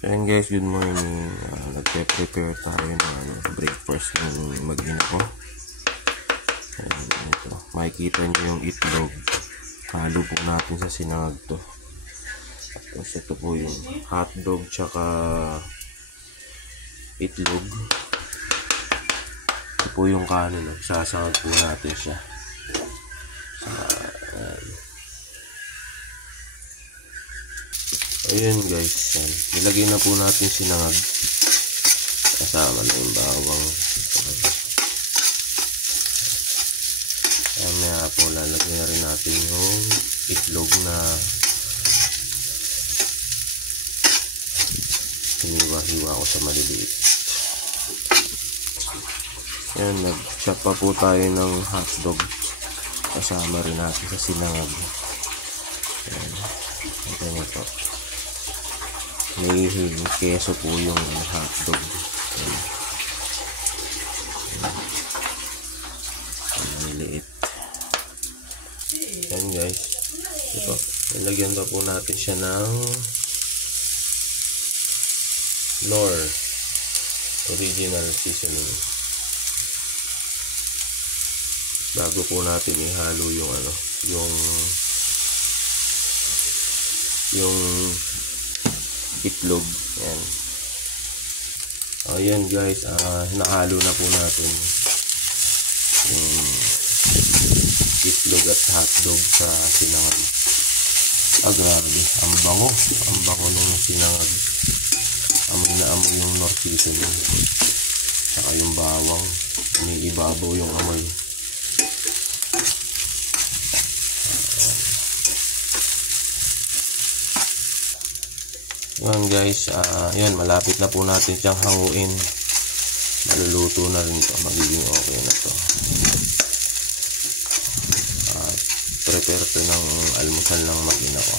Ayan guys, good morning. Nagpe-prepare tayo ng breakfast ng mag-ina ko. Ayan, ito. Makikita nyo yung itlog. Halo po natin sa sinangag to. Tapos ito po yung hotdog tsaka itlog. Ito po yung kanin. Sasangag po natin siya. Ayan guys, yan. Nilagay na po natin sinangag. Kasama na yung bawang. Ayan na po, lalagay na rin natin yung itlog na hiniwa-hiwa ko sa maliliit. Ayan, nag-chop pa po tayo ng hotdog. Kasama rin natin sa sinangag. Ayan, ito nyo po. May keso po yung hotdog. Maliliit. Ayan guys. Ito. Nilagyan pa po natin siya ng Knorr original seasoning. Bago po natin ihalo yung yung itlog. Ayan. Ayan guys, nahalo na po natin yung itlog at hotdog sa sinangag. Grabe, ang bango ng sinangag. Amoy na amoy yung Knorr seasoning. Saka yung bawang, umiibabaw yung amoy. Yan guys, yan, malapit na po natin siyang hanguin. Maluluto na rin ito, magiging okay na to. Prepare to ng almusal ng mag-ina ko.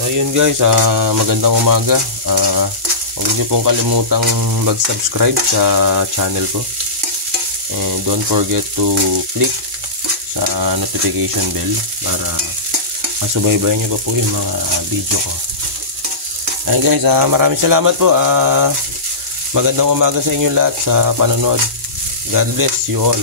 So yun guys, magandang umaga. Huwag niyo pong kalimutang mag-subscribe sa channel ko. And don't forget to click sa notification bell para masubaybayan niyo pa po yung mga video ko. Ayun guys, maraming salamat po. Magandang umaga sa inyo lahat sa panonood. God bless you all.